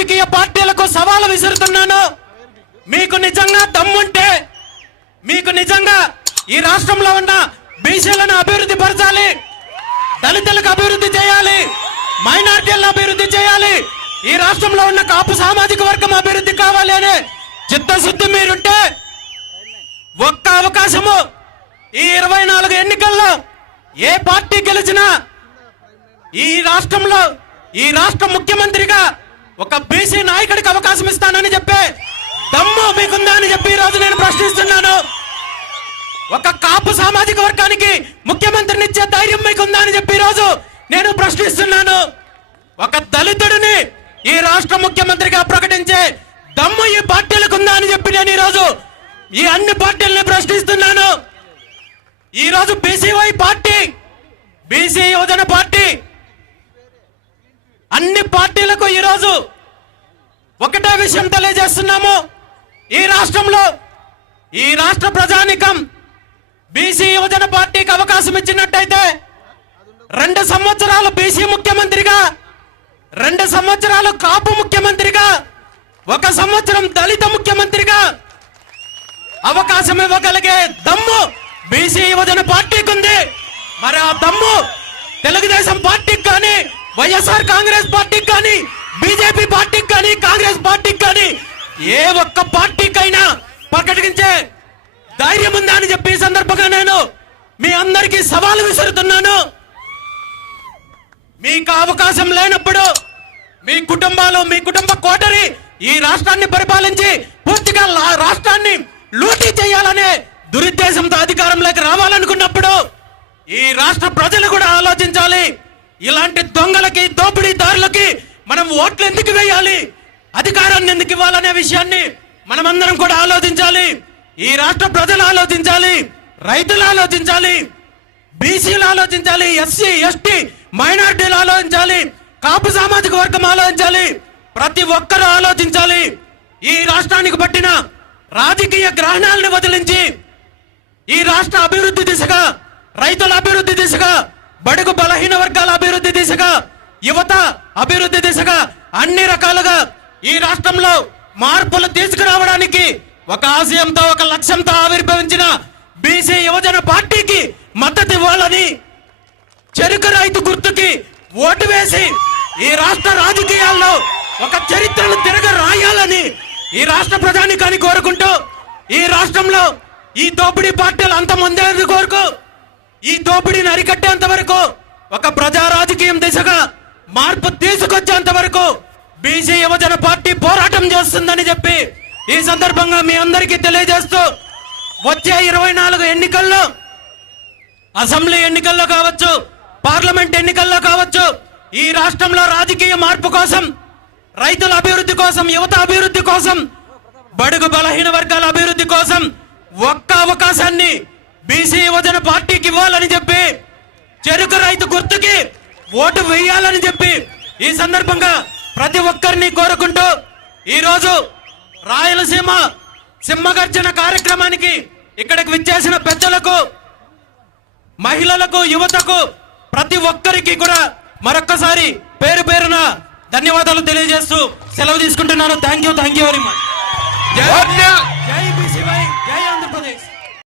రాజకీయ పార్టీలకు సవాలు విసురుతున్నాను. మీకు నిజంగా దమ్ముంటే మీకు నిజంగా ఈ రాష్ట్రంలో ఉన్న బీసీలను అభివృద్ధి పరచాలి దళితులకు అభివృద్ధి చేయాలి మైనార్టీలను అభివృద్ధి చేయాలి ఈ రాష్ట్రంలో ఉన్న కాపు సామాజిక వర్గం అభివృద్ధి కావాలి అనే చిత్తశుద్ధి మీరుంటే ఒక్క అవకాశము ఈ ఇరవై నాలుగు ఎన్నికల్లో ఏ పార్టీ గెలిచినా ఈ రాష్ట్రంలో ఈ రాష్ట్ర ముఖ్యమంత్రి ఒక బీసీ నాయకుడికి అవకాశం ఇస్తానని చెప్పే దమ్ము మీకుందా అని చెప్పి ఈ రోజు నేను ప్రశ్నిస్తున్నాను. ఒక కాపు సామాజిక వర్గానికి ముఖ్యమంత్రిని ఇచ్చే ధైర్యం మీకుందా అని చెప్పి ఈరోజు రోజు నేను ప్రశ్నిస్తున్నాను. ఒక దళితుడిని ఈ రాష్ట్ర ముఖ్యమంత్రిగా ప్రకటించే దమ్ము ఈ పార్టీలకు ఉందా అని చెప్పి నేను ఈరోజు ఈ అన్ని పార్టీలని ప్రశ్నిస్తున్నాను. ఈ రోజు బీసీవై పార్టీ బీసీ యువజన పార్టీ ఈరోజు ఒకటే విషయం తెలియజేస్తున్నాము. ఈ రాష్ట్రంలో ఈ రాష్ట్ర ప్రజానికం బీసీ యువజన పార్టీకి అవకాశం ఇచ్చినట్టయితే రెండు సంవత్సరాలు బీసీ ముఖ్యమంత్రిగా రెండు సంవత్సరాలు కాపు ముఖ్యమంత్రిగా ఒక సంవత్సరం దళిత ముఖ్యమంత్రిగా అవకాశం ఇవ్వగలిగే దమ్ము బీసీ యువజన పార్టీకి ఉంది. మరి ఆ దమ్ము తెలుగుదేశం పార్టీకి కానీ వైఎస్ఆర్ కాంగ్రెస్ పార్టీకి కానీ బీజేపీ పార్టీకి కానీ కాంగ్రెస్ పార్టీకి కానీ ఏ ఒక్క పార్టీకైనా ప్రకటించే ధైర్యం ఉందా అని చెప్పి సందర్భంగా నేను మీ అందరికీ సవాలు విసురుతున్నాను. మీకు అవకాశం లేనప్పుడు మీ కుటుంబాలు మీ కుటుంబ కోటరి ఈ రాష్ట్రాన్ని పరిపాలించి పూర్తిగా రాష్ట్రాన్ని లూటీ చేయాలనే దురుద్దేశంతో అధికారంలోకి రావాలనుకున్నప్పుడు ఈ రాష్ట్ర ప్రజలు కూడా ఆలోచించాలి. ఇలాంటి దొంగలకి దోపిడీదారులకి మనం ఓట్లు ఎందుకు వేయాలి? అధికారాన్ని ఎందుకు ఇవ్వాలనే విషయాన్ని మనమందరం కూడా ఆలోచించాలి. ఈ రాష్ట్ర ప్రజలు ఆలోచించాలి. రైతులు ఆలోచించాలి. బీసీలు ఆలోచించాలి. ఎస్సీ ఎస్టీ మైనార్టీలు ఆలోచించాలి. కాపు సామాజిక వర్గం ఆలోచించాలి. ప్రతి ఒక్కరూ ఆలోచించాలి. ఈ రాష్ట్రానికి పట్టిన రాజకీయ గ్రహణాలను వదిలించి ఈ రాష్ట్ర అభివృద్ధి దిశగా రైతుల అభివృద్ధి దిశగా బడుగు బలహీన వర్గాల అభివృద్ధి దిశగా యువత అభివృద్ధి దిశగా అన్ని రకాలుగా ఈ రాష్ట్రంలో మార్పులు తీసుకురావడానికి ఒక ఆశయంతో ఒక లక్ష్యంతో ఆవిర్భవించిన బీసీ యువజన పార్టీకి మద్దతు ఇవ్వాలని చెరుకు రైతు గుర్తుకి ఓటు వేసి ఈ రాష్ట్ర రాజకీయాల్లో ఒక చరిత్రను తిరగ రాయాలని ఈ రాష్ట్ర ప్రజానికాన్ని కోరుకుంటూ ఈ రాష్ట్రంలో ఈ దోపిడీ పార్టీలు అంతమంది కోరుకు? ఈ దోపిడీని అరికట్టేంత వరకు ఒక ప్రజా రాజకీయం దిశగా మార్పు తీసుకొచ్చేంత వరకు బీసీ యువజన పార్టీ పోరాటం చేస్తుందని చెప్పి ఈ సందర్భంగా మీ అందరికీ తెలియజేస్తూ వచ్చే ఇరవై నాలుగు ఎన్నికల్లో అసెంబ్లీ ఎన్నికల్లో కావచ్చు పార్లమెంట్ ఎన్నికల్లో కావచ్చు ఈ రాష్ట్రంలో రాజకీయ మార్పు కోసం రైతుల అభివృద్ధి కోసం యువత అభివృద్ధి కోసం బడుగు బలహీన వర్గాల అభివృద్ధి కోసం ఒక్క అవకాశాన్ని బీసీ యువజన పార్టీకి ఇవ్వాలని చెప్పి చెరుకు రైతు గుర్తుకి ఓటు వేయాలని చెప్పి ఈ సందర్భంగా ప్రతి ఒక్కరిని కోరుకుంటూ ఈరోజు రాయలసీమ సింహగర్జన కార్యక్రమానికి ఇక్కడికి విచ్చేసిన పెద్దలకు మహిళలకు యువతకు ప్రతి ఒక్కరికి కూడా మరొక్కసారి పేరు పేరున ధన్యవాదాలు తెలియజేస్తూ సెలవు తీసుకుంటున్నాను. Thank you thank you very much వర్ధ- జై